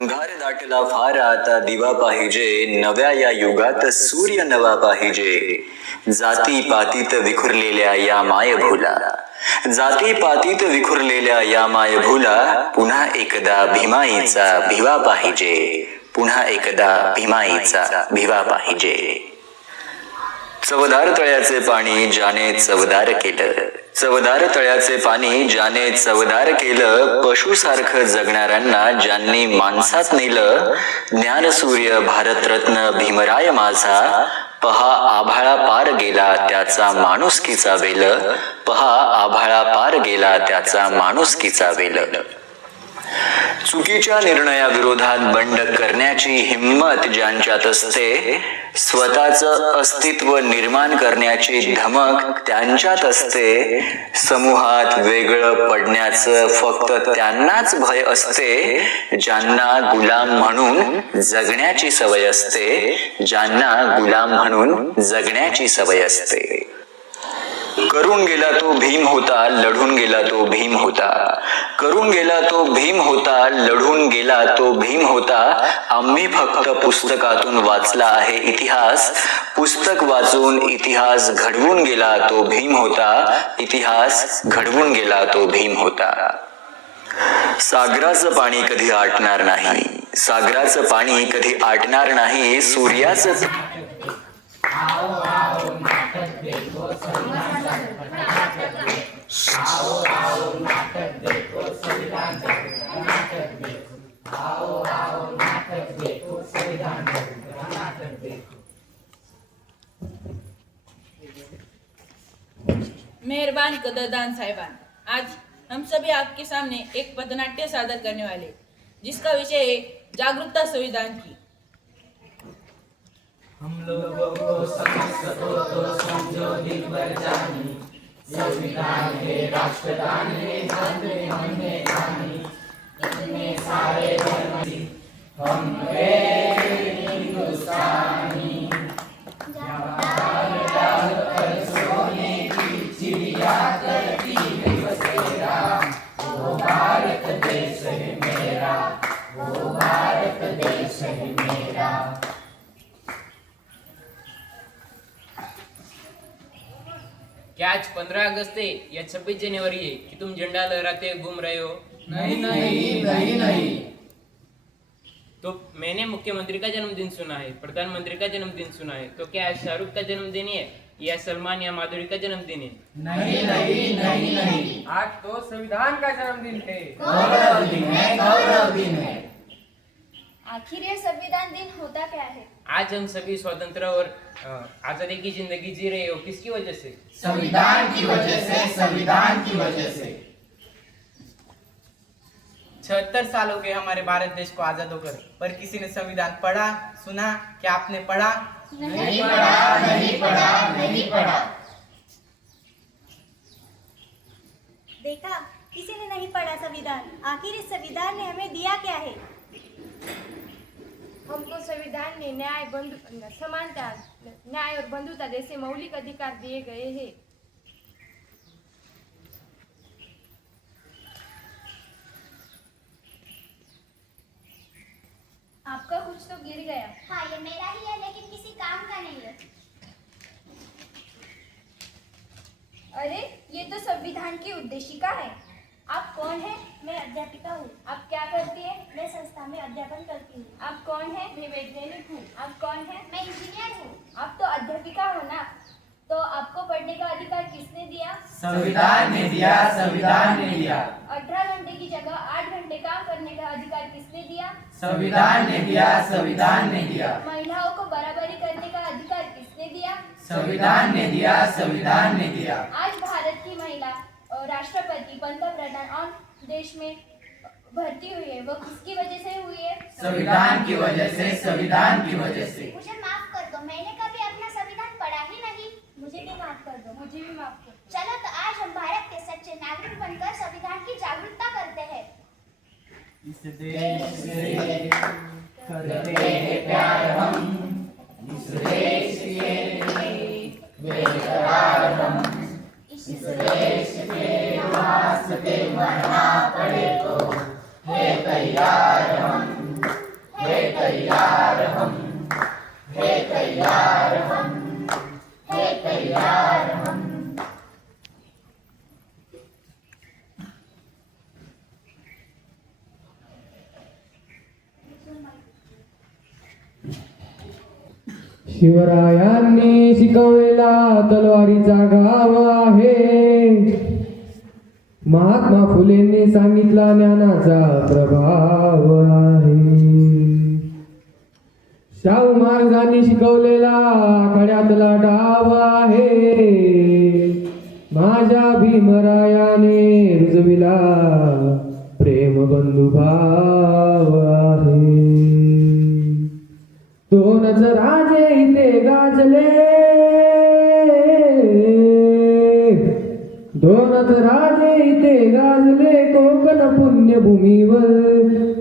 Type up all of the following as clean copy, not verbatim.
अंधार दाटला फार आता दिवा पाहिजे, नव्या या युगात सूर्य नवा पाहिजे. जाती पातीत विखुरलेल्या या मायभूला, जाती पातीत विखुरलेल्या या मायभूला पुन्हा एकदा भीमाईचा भिवा पाहिजे, पुन्हा एकदा भीमाईचा भिवा पाहिजे. चवदार तळ्याचे पाणी ज्याने चवदार केलं, चवदार तळ्याचे पाणी ज्याने चवदार केलं, पशुसारखं जगणाऱ्यांना ज्यांनी माणसात नेलं. ज्ञानसूर्य भारतरत्न भीमराय माझा, पहा आभाळा पार गेला त्याचा माणुसकीचा वेल, पहा आभाळा पार गेला त्याचा माणुसकीचा वेल. चुकीच्या निर्णयाविरोधात बंड करण्याची हिम्मत ज्यांच्यात असते, स्वतःचं अस्तित्व निर्माण करण्याची धमक त्यांच्यात असते, समूहात वेगळं पडण्याचं फक्त त्यांनाच भय असते, ज्यांना गुलाम म्हणून जगण्याची सवय असते, ज्यांना गुलाम म्हणून जगण्याची सवय असते. करून गेला तो भीम होता, लढून गेला तो भीम होता, करून गेला तो भीम होता, लढून गेला तो भीम होता. आम्ही फक्त पुस्तकातून वाचला आहे इतिहास, पुस्तक वाचून इतिहास घडवून गेला तो भीम होता, इतिहास घडवून गेला तो भीम होता. सागराचं पाणी कधी आटणार नाही, सागराचं पाणी कधी आटणार नाही. सूर्याचं मेहरबान कदरदान साहिबान, आज हम सभी आपके सामने एक पथनाट्य सादर करने वाले, जिसका विषय है जागरूकता संविधान की. हम लोगों को समझ सको तो समझो दिखबर जानी, संविधान है राष्ट्रदान है हमने जानी. इतने सारे धर्म हम हिंदुस्तानी, डाल कर सोने की चिड़िया करती है बसेरा. वो भारत देश है मेरा, वो भारत देश है मेरा. क्या आज 15 अगस्त है या 26 जनवरी है कि तुम झंडा लहराते घूम रहे हो? नहीं नहीं नहीं नहीं. तो मैंने मुख्यमंत्री का जन्मदिन सुना है, प्रधानमंत्री का जन्मदिन सुना है, तो क्या आज शाहरुख का जन्मदिन है या सलमान या माधुरी का जन्मदिन है? नहीं नहीं नहीं नहीं. आज तो संविधान का जन्मदिन है. गौरव दिन है, गौरव दिन है. आखिर ये संविधान दिन होता क्या है? आज हम सभी स्वतंत्र और आजादी की जिंदगी जी रहे हो, किसकी वजह से? संविधान की वजह से, संविधान की वजह से. 76 साल हो गए हमारे भारत देश को आजाद होकर, पर किसी ने संविधान पढ़ा सुना? क्या आपने पढ़ा? नहीं पढ़ा, नहीं पढ़ा, नहीं पढ़ा. देखा, किसी ने नहीं पढ़ा संविधान. आखिर इस संविधान ने हमें दिया क्या है? हमको संविधान ने न्याय समानता, न्याय और बंधुता जैसे मौलिक अधिकार दिए गए हैं. आपका कुछ तो गिर गया. हाँ, ये मेरा ही है, लेकिन किसी काम का नहीं है. अरे, ये तो संविधान की उद्देशिका है. आप कौन है? मैं अध्यापिका हूँ. आप क्या करती है? मैं संस्था में अध्यापन करती हूँ. आप कौन है? मैं वैज्ञानिक हूँ. आप कौन है? मैं इंजीनियर हूँ. आप तो अध्यापिका हो ना, तो आपको पढ़ने का अधिकार किसने दिया? संविधान ने दिया, संविधान ने दिया. 18 घंटे की जगह 8 घंटे काम करने का अधिकार किसने दिया? संविधान ने दिया, संविधान ने दिया. महिलाओं को बराबरी करने का अधिकार किसने दिया? संविधान ने दिया, संविधान ने दिया. आज भारत की महिला राष्ट्रपति, पंतप्रधान और देश में भर्ती हुई है, वो किसकी वजह से हुई है? संविधान की वजह से, संविधान की वजह से. मुझे माफ कर दो, मैंने कभी अपना संविधान पढ़ा ही नहीं. मुझे भी माफ कर दो. मुझे भी माफ करो. चलो तो आज हम भारत के सच्चे नागरिक बनकर संविधान की जागरूकता करते हैं. इस देश से करते हैं प्यार हम, इस देश के बेकरार हम, इस देश के वास्ते मरना पड़े तो है तैयार हम. शिवरायांनी शिकवलेला तलवारीचा घाव आहे, महात्मा फुलेंनी सांगितला ज्ञानाचा प्रभाव आहे, शाहू महाराजांनी शिकवलेला खड्यातला डाव आहे, माझ्या भीमरायाने रुजविला प्रेम बंधुभाव आहे. दोनच राजे इथे गाजले, दोनच राजे इथे गाजले कोकण पुण्यभूमीवर,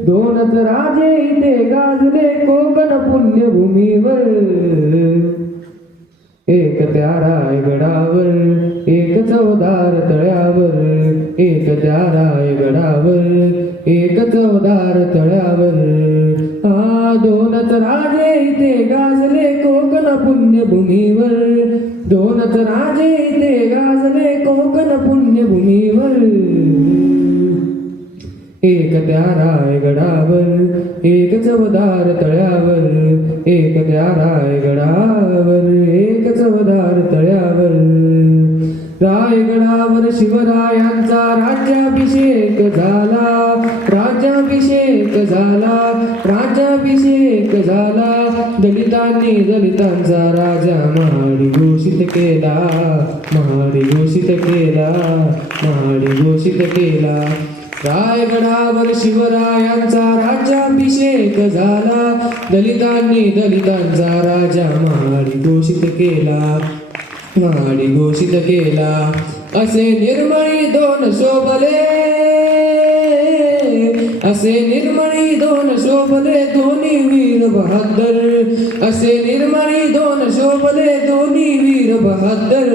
दोनच राजे इथे गाजले कोकण पुण्यभूमीवर, एक त्या रायगडावर, एक चौदार तळ्यावर, एक त्या रायगडावर, एक चौदार तळ्यावर, हा दोनच राजे इथे गाजले कोकण पुण्यभूमीवर, दोनच राजे इथे गाजले कोकण पुण्यभूमीवर, एक त्या रायगडावर, एक चौदार तळ्यावर, एक त्या रायगडावर, एक चौदार तळ्यावर, रायगडावर शिवरायांचा राज्याभिषेक झाला, राज्याभिषेक झाला, राज्याभिषेक झाला, दलितांनी दलितांचा राजा महाडी घोषित केला, महाडी घोषित केला, महाडी घोषित केला, रायगडावर शिवरायांचा राज्याभिषेक झाला, दलितांनी दलितांचा राजा महाडी घोषित केला, महाडी घोषित केला, असे निर्मळी दोन शोभले, असे निर्मळी दोन शोभले दोन्ही वीर बहादर, असे निर्मळी दोन शोभले दोन्ही वीर बहादर,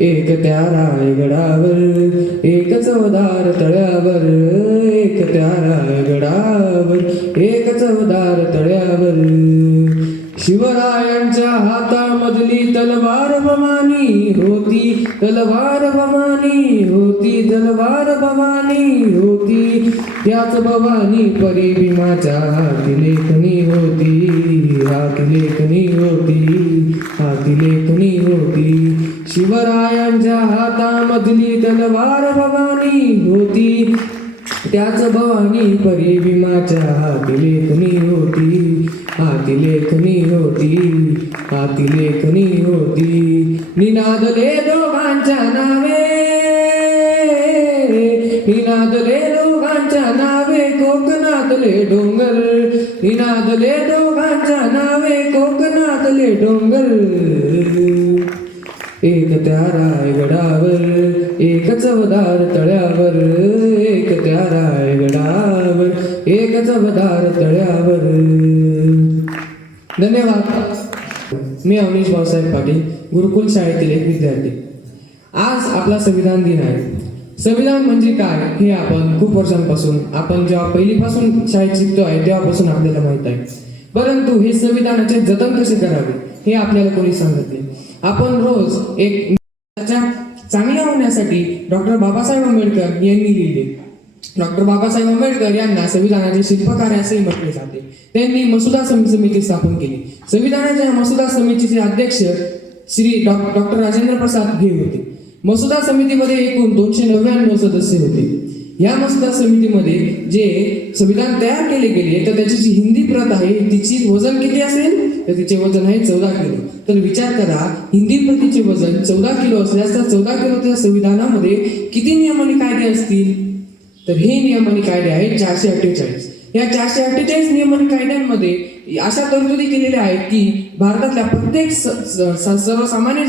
एक त्या रायगडावर, एक चौदार तळ्यावर, एक त्या रायगडावर, एक चौदार तळ्यावर, शिवरायांच्या हातामधली तलवार भवानी होती, तलवार भवानी होती, तलवार भवानी होती, त्याच भवानी परी भीमाच्या हाती लेखणी होती, हाती लेखणी होती, हाती लेखणी होती, शिवरायांच्या हातामधली तलवार भवानी होती, त्याच भवानी परी भीमाच्या हाती लेखणी होती, हाती लेखणी होती, हाती लेखणी होती, निनादले दोघांच्या नावे, निनादले दोघांच्या नावे कोकणातले डोंगर, निनादले दोघांच्या नावे कोकणातले डोंगर, एक त्या रायगडावर, एक चौदार तळ्यावर, एक त्या रायगडावर, एक चौदार तळ्यावर. धन्यवाद. मी अवनीश भाऊसाहेब पाटील, गुरुकुल शाळेतील एक विद्यार्थी. आज आपला संविधान दिन आहे. संविधान म्हणजे काय हे आपण खूप वर्षांपासून, आपण जेव्हा पहिलीपासून शाळेत शिकतो आहे तेव्हापासून आपल्याला माहित आहे. परंतु हे संविधानाचे जतन कसे करावे हे आपल्याला कोणी सांगत नाही. आपण रोज एक चांगल्या होण्यासाठी डॉक्टर बाबासाहेब आंबेडकर यांनी लिहिले. डॉक्टर बाबासाहेब आंबेडकर यांना संविधानाचे शिल्पकार असेही म्हटले जाते. त्यांनी मसुदा समिती स्थापन केली. संविधानाच्या मसुदा समितीचे अध्यक्ष श्री डॉक्टर राजेंद्र प्रसाद हे होते. मसुदा समितीमध्ये एकूण 299 सदस्य होते. या मसुदा समितीमध्ये जे संविधान तयार केले गेले तर त्याची जी हिंदी प्रत आहे तिची वजन किती असेल तर तिचे वजन आहे 14 किलो. तर विचार करा, हिंदी प्रतीचे वजन 14 किलो असल्यास तर 14 किलोच्या संविधानामध्ये किती नियम आणि कायदे असतील? तर हे नियम आणि कायदे आहेत 448. या 448 नियम आणि कायद्यांमध्ये अशा तरतुदी केलेल्या आहेत की भारतातल्या प्रत्येक सर्वसामान्य